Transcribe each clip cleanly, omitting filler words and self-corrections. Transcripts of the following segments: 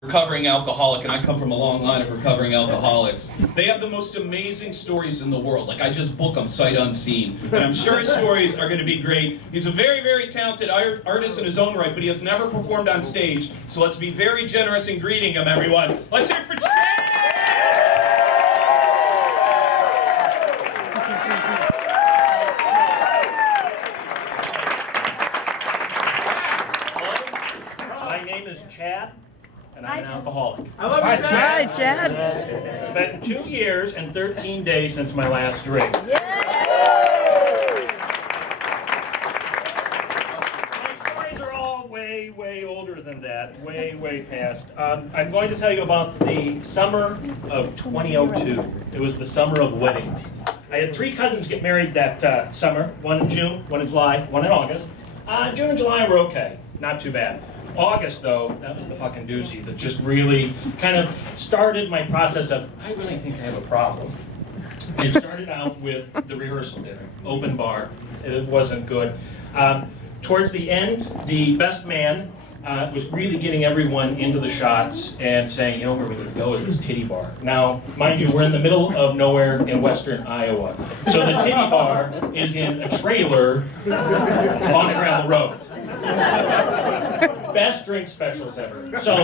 Recovering alcoholic, and I come from a long line of recovering alcoholics. They have the most amazing stories in the world. Like, I just book them sight unseen. And I'm sure his stories are going to be great. He's a very, very talented artist in his own right, but he has never performed on stage. So let's be very generous in greeting him, everyone. Let's hear it for Chad! My name is Chad, and I'm an alcoholic. I love you, Chad. Hi, Chad. It's been 2 years and 13 days since my last drink. My stories are all way, way older than that, way, way past. I'm going to tell you about the summer of 2002. It was the summer of weddings. I had 3 cousins get married that summer, one in June, one in July, one in August. June and July were okay, not too bad. August, though, that was the fucking doozy that just really kind of started my process of, I really think I have a problem. It started out with the rehearsal dinner, open bar. It wasn't good. Towards the end, the best man was really getting everyone into the shots and saying, you know, where we're going to go is this titty bar. Now, mind you, we're in the middle of nowhere in western Iowa. So the titty bar is in a trailer on a gravel road. Best drink specials ever. So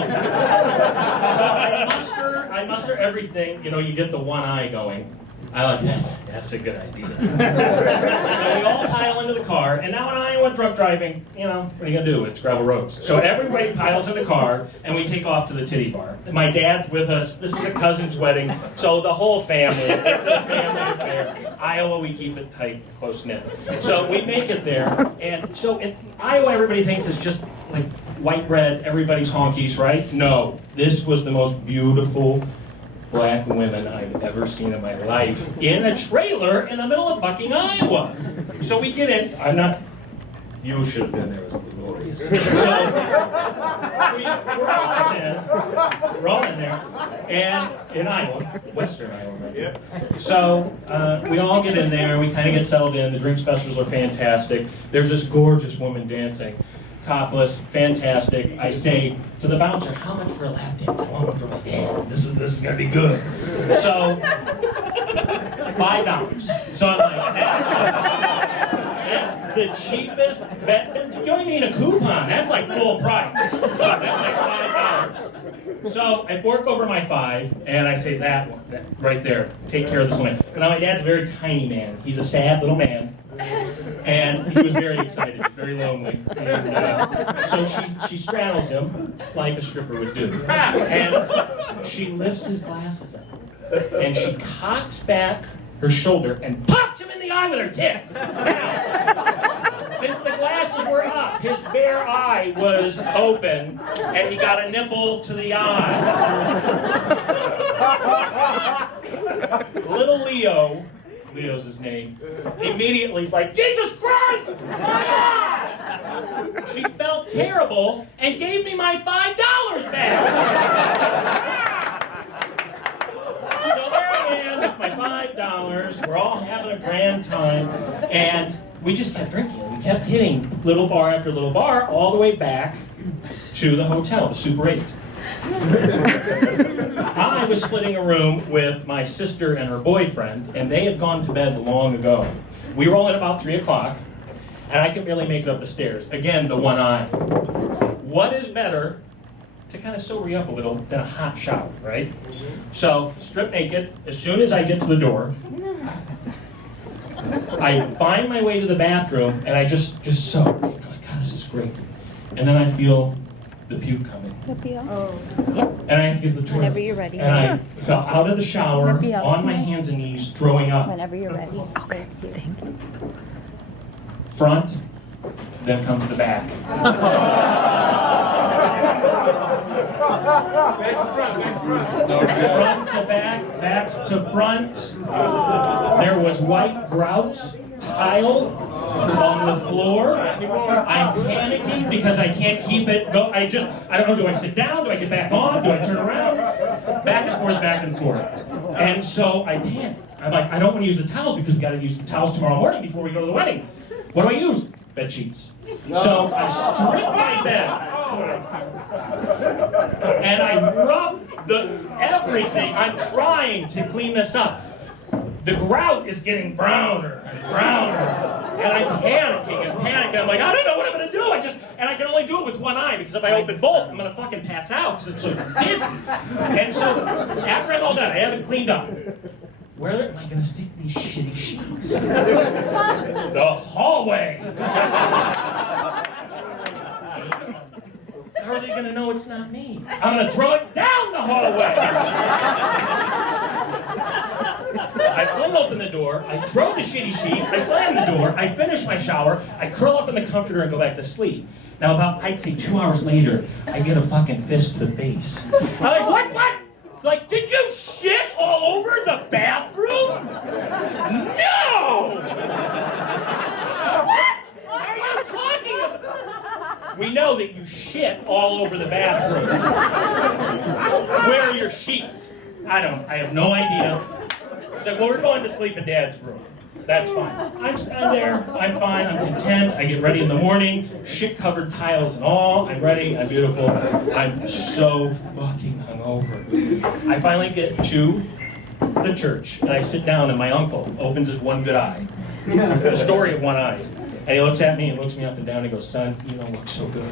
I muster everything. You know, you get the one eye going. I like this. That's a good idea. So we all pile into the car, and now in Iowa drunk driving, you know, what are you gonna do? It's gravel roads. So everybody piles in the car, and we take off to the titty bar. My dad's with us. This is a cousin's wedding, so the whole family. It's a family affair. Iowa, we keep it tight, close knit. So we make it there, and so in Iowa, everybody thinks it's just like white bread. Everybody's honkies, right? No, this was the most beautiful black women I've ever seen in my life in a trailer in the middle of fucking Iowa. So we get in. You should have been there. It was glorious. So we're all in there, and in Iowa, western Iowa, right? Yep. So we all get in there. We kind of get settled in. The drink specials are fantastic. There's this gorgeous woman dancing. Topless, fantastic. I say to the bouncer, how much for a lap dance? I want one for my dad. This is gonna be good. So $5. So I'm like, that's the cheapest bet. You don't even need a coupon. That's like full price. That's like $5. So I fork over my 5 and I say that one, that right there. Take care of this one. Now my dad's a very tiny man. He's a sad little man. And he was very excited, very lonely. And so she straddles him like a stripper would do. And she lifts his glasses up. And she cocks back her shoulder and pops him in the eye with her tit. Now, since the glasses were up, his bare eye was open, and he got a nipple to the eye. Little Leo's his name, immediately is like, Jesus Christ! Ah! She felt terrible and gave me my $5 back. So there I am with my $5. We're all having a grand time, and we just kept drinking. We kept hitting little bar after little bar all the way back to the hotel, the Super 8. I was splitting a room with my sister and her boyfriend, and they had gone to bed long ago. We were all at about 3 o'clock, and I could barely make it up the stairs. Again, the one eye. What is better to kind of sober you up a little than a hot shower, right? So, strip naked, as soon as I get to the door, I find my way to the bathroom, and I just soak. I'm like, God, this is great. And then I feel the puke coming. Oh. And I had to get to the toilet. Whenever you're ready. And I fell out of the shower, on my hands and knees, throwing up. Whenever you're ready. Okay. Thank you. Front, then comes the back. Front to back, back to front. There was white grout tile on the floor. I'm panicking because I can't keep it go. I don't know, do I sit down? Do I get back on? Do I turn around? Back and forth, back and forth. And so I panic. I'm like, I don't want to use the towels because we got to use the towels tomorrow morning before we go to the wedding. What do I use? bed sheets. So I strip my bed, and I rub everything. I'm trying to clean this up. The grout is getting browner and browner, and I'm panicking. I'm like, I don't know what I'm gonna do. And I can only do it with one eye because if I open both, I'm gonna fucking pass out because it's so dizzy. And so after I'm all done, I haven't cleaned up. Where am I gonna stick these shitty sheets? The hallway. How are they gonna know it's not me? I'm gonna throw it down the hallway. I fling open the door, I throw the shitty sheets, I slam the door, I finish my shower, I curl up in the comforter and go back to sleep. Now about, I'd say 2 hours later, I get a fucking fist to the face. I'm like, what? Like, did you shit all over the bathroom? No! What are you talking about? We know that you shit all over the bathroom. Where are your sheets? I have no idea. It's like, well, we're going to sleep in Dad's room. That's fine. I'm there, I'm fine, I'm content, I get ready in the morning, shit-covered tiles and all, I'm ready, I'm beautiful, I'm so fucking hungover. I finally get to the church, and I sit down, and my uncle opens his one good eye. The story of one eye. And he looks at me, and looks me up and down, and he goes, son, you don't look so good.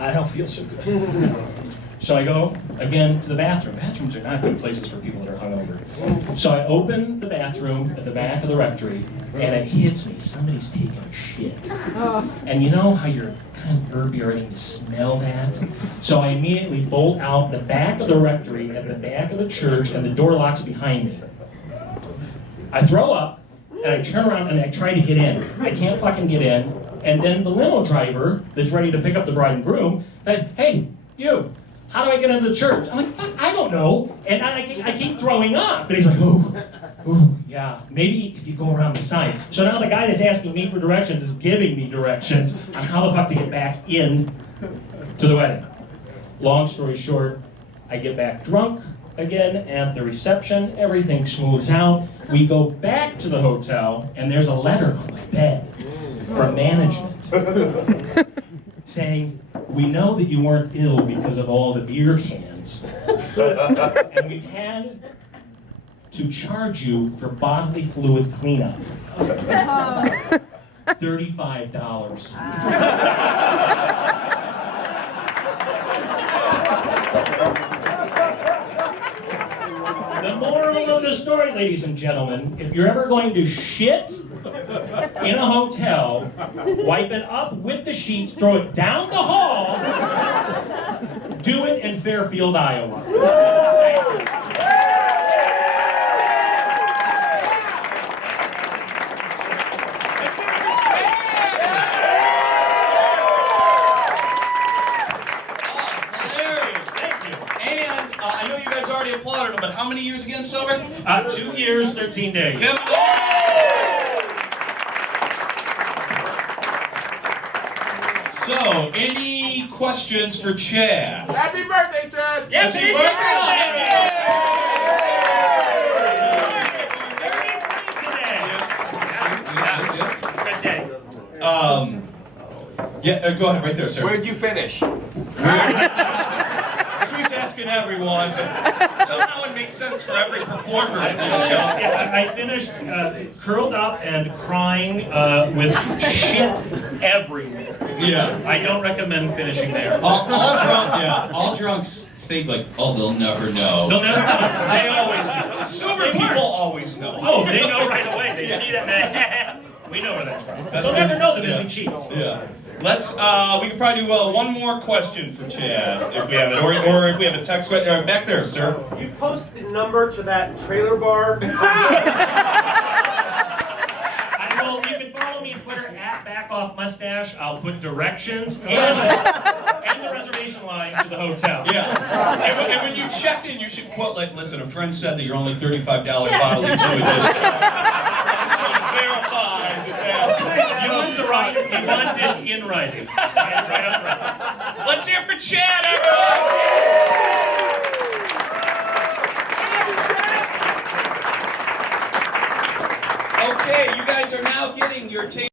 I don't feel so good. So I go, again, to the bathroom. Bathrooms are not good places for people that are hungover. So I open the bathroom at the back of the rectory, and it hits me. Somebody's taking a shit. And you know how you're kind of herby already, you smell that? So I immediately bolt out the back of the rectory at the back of the church, and the door locks behind me. I throw up, and I turn around, and I try to get in. I can't fucking get in. And then the limo driver that's ready to pick up the bride and groom says, hey, you. How do I get into the church? I'm like, fuck, I don't know. And I keep throwing up. And he's like, ooh, yeah, maybe if you go around the side. So now the guy that's asking me for directions is giving me directions on how the fuck to get back in to the wedding. Long story short, I get back drunk again at the reception. Everything smooths out. We go back to the hotel, and there's a letter on my bed from management saying, we know that you weren't ill because of all the beer cans, and we've had to charge you for bodily fluid cleanup. $35. The moral of the story, ladies and gentlemen, if you're ever going to shit in a hotel, wipe it up with the sheets, throw it down the hall, do it in Fairfield, Iowa. I know you guys already applauded him, but how many years again sober? 2 years, 13 days. Good. So, any questions for Chad? Happy birthday, Chad! Yes, Happy it is your birthday! Good day. Yeah, go ahead, right there, sir. Where'd you finish? He's asking everyone. Somehow it makes sense for every performer in this show. Yeah, I finished curled up and crying with shit everywhere. Yeah. I don't recommend finishing there. All drunks think like, oh, they'll never know. They'll never know. They always know. Sober people always know. Oh, they know right away. They see that. We know where that's from. They'll never know the missing sheets. Yeah. Let's, we can probably do one more question for Chad, if we have it, or if we have a text question. Back there, sir. You post the number to that trailer bar. You can follow me on Twitter at @backoffmustache. I'll put directions and the reservation line to the hotel. Yeah. And when you check in, you should quote, like, listen, a friend said that you're only $35 bodily fluid discharge. You want it in writing. Right up front. Let's hear for Chad, everyone! Okay, you guys are now getting your tape.